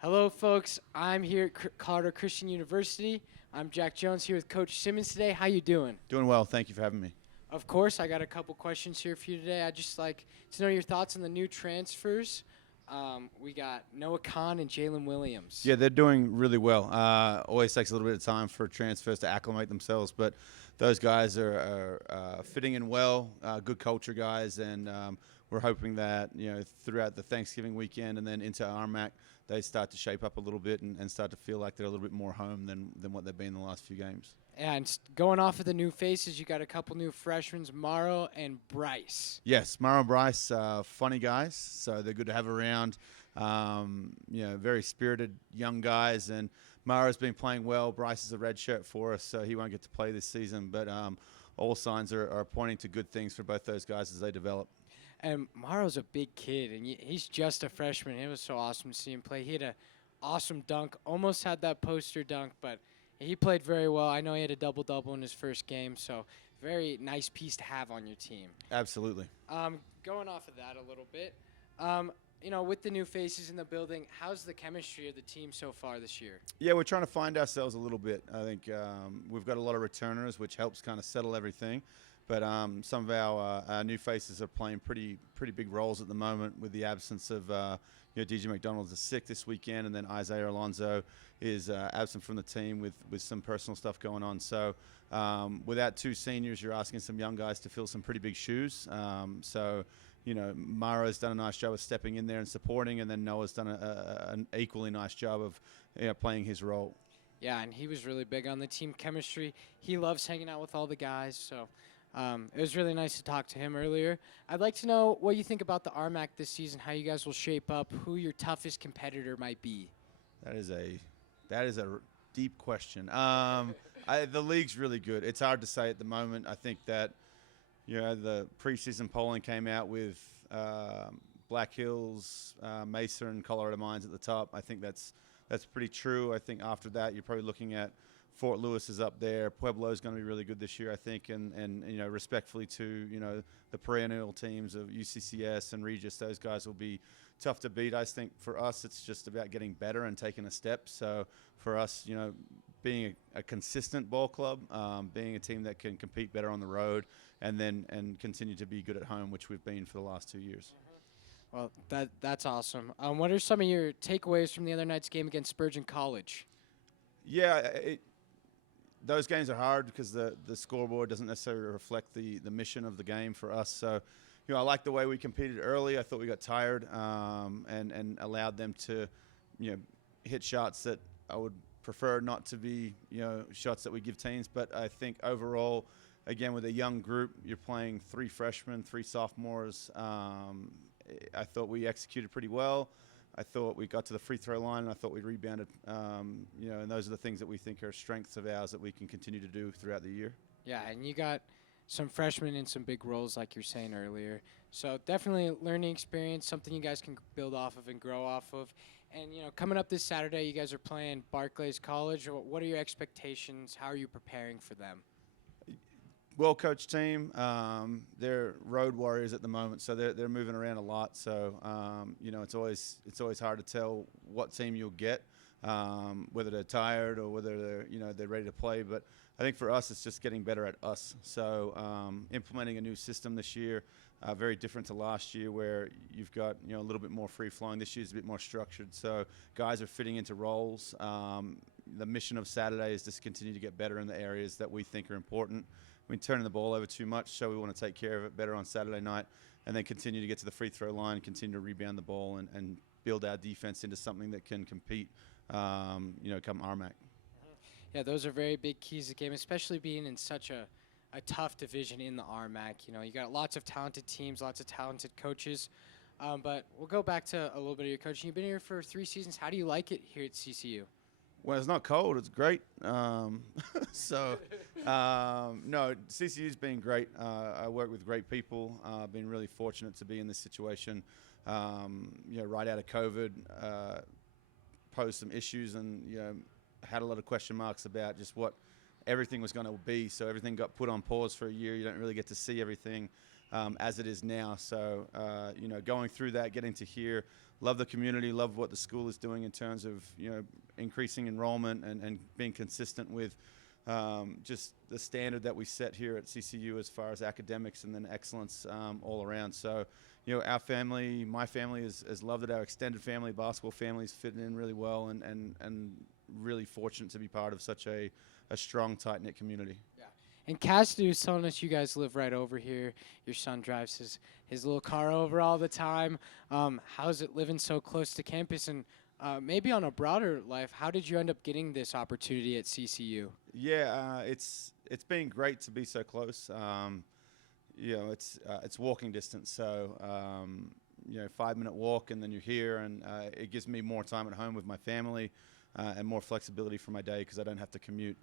Hello, folks. I'm here at Colorado Christian University. I'm Jack Jones here with Coach Simmons today. How you doing? Doing well. Thank you for having me. Of course, I got a couple questions here for you today. I'd just like to know your thoughts on the new transfers. We got Noah Khan and Jalen Williams. Yeah, they're doing really well. Always takes a little bit of time for transfers to acclimate themselves, but those guys are fitting in well. Good culture guys, and we're hoping that throughout the Thanksgiving weekend and then into RMAC, they start to shape up a little bit and start to feel like they're a little bit more home than what they've been in the last few games. And going off of the new faces, you got a couple new freshmen, Morrow and Bryce. Yes, Mara and Bryce, funny guys, so they're good to have around. Very spirited young guys, and Mara's been playing well. Bryce is a red shirt for us, so he won't get to play this season, but all signs are pointing to good things for both those guys as they develop. And Morrow's a big kid, and he's just a freshman. It was so awesome to see him play. He had an awesome dunk, almost had that poster dunk, but he played very well. I know he had a double-double in his first game, so very nice piece to have on your team. Absolutely. Going off of that a little bit, with the new faces in the building, how's the chemistry of the team so far this year? Yeah, we're trying to find ourselves a little bit. I think we've got a lot of returners, which helps kind of settle everything. But some of our new faces are playing pretty big roles at the moment with the absence of DJ McDonald's is sick this weekend, and then Isaiah Alonso is absent from the team with some personal stuff going on. So without two seniors, you're asking some young guys to fill some pretty big shoes. Mara's done a nice job of stepping in there and supporting, and then Noah's done an equally nice job of playing his role. Yeah, and he was really big on the team chemistry. He loves hanging out with all the guys, so it was really nice to talk to him earlier. I'd like to know what you think about the RMAC this season, how you guys will shape up, who your toughest competitor might be. That is a deep question. The league's really good. It's hard to say at the moment. I think that the preseason polling came out with Black Hills, Mesa, and Colorado Mines at the top. I think that's pretty true. I think after that, you're probably looking at Fort Lewis is up there. Pueblo's going to be really good this year, I think, and respectfully to the perennial teams of UCCS and Regis, those guys will be tough to beat. I think for us, it's just about getting better and taking a step. So for us, being a consistent ball club, being a team that can compete better on the road, and continue to be good at home, which we've been for the last 2 years. Well, that's awesome. What are some of your takeaways from the other night's game against Spurgeon College? Yeah, those games are hard because the scoreboard doesn't necessarily reflect the mission of the game for us. So, I like the way we competed early. I thought we got tired and allowed them to, hit shots that I would prefer not to be, shots that we give teams. But I think overall, again, with a young group, you're playing 3 freshmen, 3 sophomores. I thought we executed pretty well. I thought we got to the free throw line, and I thought we rebounded. And those are the things that we think are strengths of ours that we can continue to do throughout the year. Yeah, and you got some freshmen in some big roles, like you're saying earlier. So definitely a learning experience, something you guys can build off of and grow off of. And, coming up this Saturday, you guys are playing Barclays College. What are your expectations? How are you preparing for them? Well-coached team. They're road warriors at the moment, so they're moving around a lot. So it's always hard to tell what team you'll get, whether they're tired or whether they're ready to play. But I think for us, it's just getting better at us. So implementing a new system this year, very different to last year, where you've got a little bit more free flowing. This year's a bit more structured. So guys are fitting into roles. The mission of Saturday is just continue to get better in the areas that we think are important. We're turning the ball over too much, so we want to take care of it better on Saturday night, and then continue to get to the free throw line, continue to rebound the ball, and build our defense into something that can compete, come RMAC. Yeah, those are very big keys to the game, especially being in such a tough division in the RMAC. You got lots of talented teams, lots of talented coaches. But we'll go back to a little bit of your coaching. You've been here for 3 seasons. How do you like it here at CCU? Well, it's not cold. It's great. No, CCU's been great. I work with great people. I've been really fortunate to be in this situation. Right out of COVID, posed some issues and, had a lot of question marks about just what everything was going to be. So everything got put on pause for a year. You don't really get to see everything. as it is now. So, going through that, getting to hear, love the community, love what the school is doing in terms of, increasing enrollment and being consistent with just the standard that we set here at CCU as far as academics and then excellence all around. So, our family, my family has loved it. Our extended family, basketball families fitting in really well, and really fortunate to be part of such a strong, tight-knit community. Yeah. And Cassidy was telling us you guys live right over here. Your son drives his little car over all the time. How's it living so close to campus? And maybe on a broader life, how did you end up getting this opportunity at CCU? Yeah, it's been great to be so close. It's walking distance, so 5-minute walk, and then you're here, and it gives me more time at home with my family and more flexibility for my day because I don't have to commute.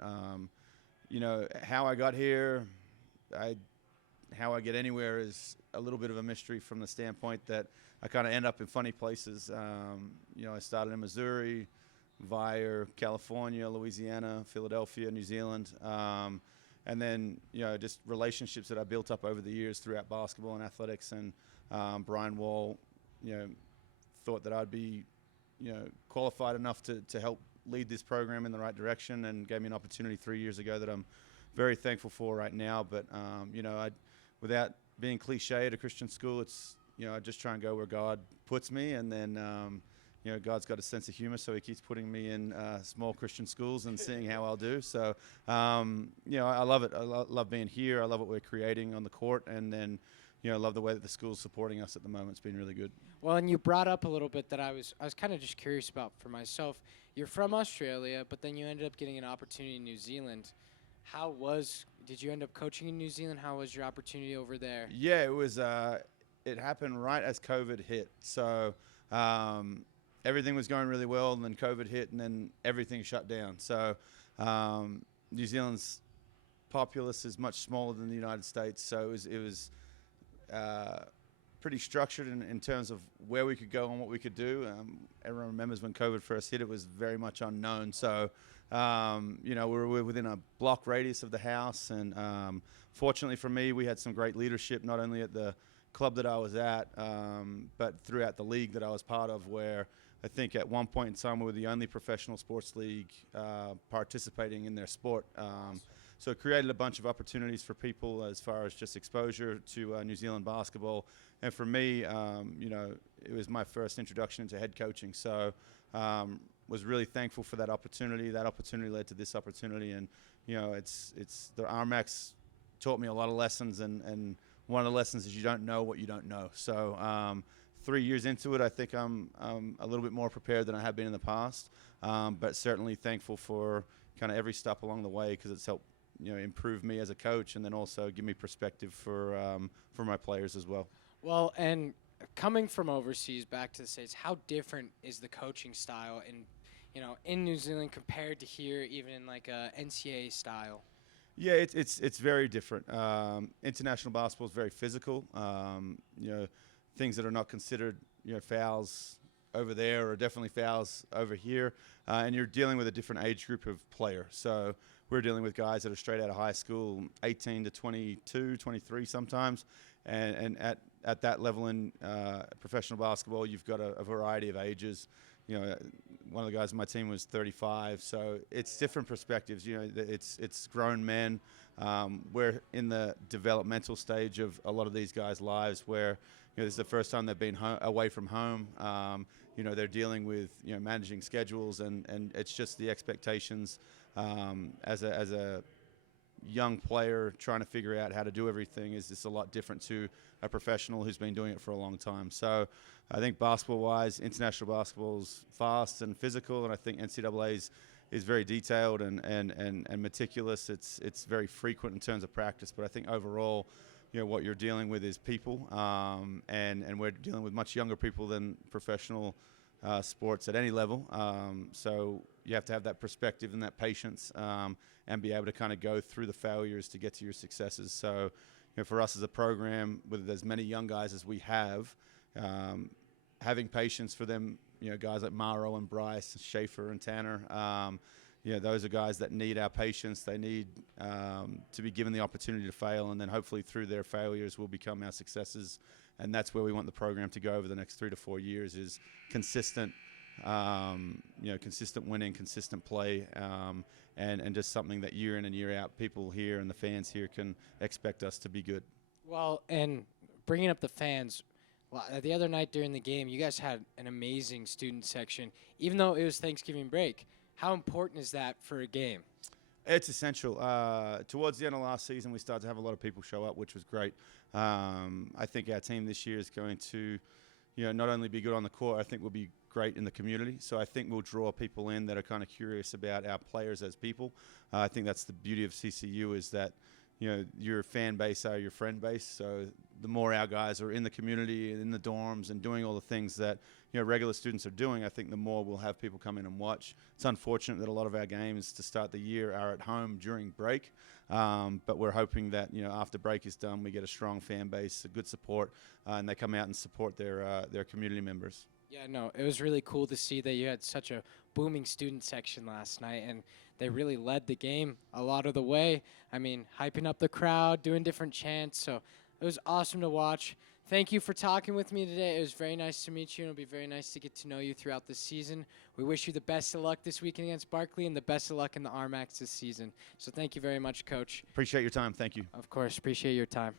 How I got here, how I get anywhere is a little bit of a mystery from the standpoint that I kind of end up in funny places. I started in Missouri, via California, Louisiana, Philadelphia, New Zealand. And then, just relationships that I built up over the years throughout basketball and athletics. And Brian Wall, thought that I'd be, qualified enough to help lead this program in the right direction, and gave me an opportunity 3 years ago that I'm very thankful for right now. But, without being cliche at a Christian school, it's, I just try and go where God puts me. And then, God's got a sense of humor, so he keeps putting me in small Christian schools and seeing how I'll do. So, I love it. I love being here. I love what we're creating on the court. And then, I love the way that the school's supporting us at the moment. It's been really good. Well, and you brought up a little bit that I was kind of just curious about for myself. You're from Australia, but then you ended up getting an opportunity in New Zealand. Did you end up coaching in New Zealand? How was your opportunity over there? Yeah, it was. It happened right as COVID hit. So, everything was going really well, and then COVID hit, and then everything shut down. So New Zealand's populace is much smaller than the United States, so it was pretty structured in terms of where we could go and what we could do. Everyone remembers when COVID first hit, it was very much unknown. So, we were within a block radius of the house, and fortunately for me, we had some great leadership, not only at the club that I was at, but throughout the league that I was part of, where I think at one point in time we were the only professional sports league participating in their sport. So it created a bunch of opportunities for people as far as just exposure to New Zealand basketball. And for me, it was my first introduction into head coaching. So was really thankful for that opportunity. That opportunity led to this opportunity. And, it's the RMAX taught me a lot of lessons. And one of the lessons is you don't know what you don't know. So 3 years into it, I think I'm a little bit more prepared than I have been in the past, but certainly thankful for kind of every step along the way, because it's helped improve me as a coach, and then also give me perspective for my players as well. Well, and coming from overseas back to the States, how different is the coaching style in New Zealand compared to here, even in like a NCAA style? Yeah, it's very different. International basketball is very physical. Things that are not considered, fouls over there are definitely fouls over here. And you're dealing with a different age group of player. So we're dealing with guys that are straight out of high school, 18 to 22, 23 sometimes. And at that level in professional basketball, you've got a variety of ages. One of the guys on my team was 35. So it's different perspectives. It's grown men. We're in the developmental stage of a lot of these guys' lives where, this is the first time they've been away from home. They're dealing with, managing schedules, and it's just the expectations as a young player trying to figure out how to do everything is just a lot different to a professional who's been doing it for a long time. So I think basketball-wise, international basketball is fast and physical, and I think NCAA is very detailed and meticulous. It's very frequent in terms of practice, but I think overall, what you're dealing with is people, and we're dealing with much younger people than professional sports at any level. So you have to have that perspective and that patience, and be able to kind of go through the failures to get to your successes. So, for us as a program, with as many young guys as we have, having patience for them, guys like Maro and Bryce, Schaefer and Tanner, those are guys that need our patience. They need to be given the opportunity to fail, and then hopefully through their failures will become our successes. And that's where we want the program to go over the next 3 to 4 years, is consistent, consistent winning, consistent play, and just something that year in and year out people here and the fans here can expect us to be good. Well, and bringing up the fans, the other night during the game, you guys had an amazing student section, even though it was Thanksgiving break. How important is that for a game? It's essential. Towards the end of last season, we started to have a lot of people show up, which was great. I think our team this year is going to, not only be good on the court, I think we'll be great in the community. So I think we'll draw people in that are kind of curious about our players as people. I think that's the beauty of CCU, is that your fan base are your friend base. So the more our guys are in the community and in the dorms and doing all the things that regular students are doing, I think the more we'll have people come in and watch. It's unfortunate that a lot of our games to start the year are at home during break, but we're hoping that after break is done, we get a strong fan base, a good support, and they come out and support their community members. Yeah, no, it was really cool to see that you had such a booming student section last night, and they really led the game a lot of the way. I mean, hyping up the crowd, doing different chants, so it was awesome to watch. Thank you for talking with me today. It was very nice to meet you, and it'll be very nice to get to know you throughout the season. We wish you the best of luck this weekend against Barkley and the best of luck in the RMAX this season. So thank you very much, Coach. Appreciate your time. Thank you. Of course, appreciate your time.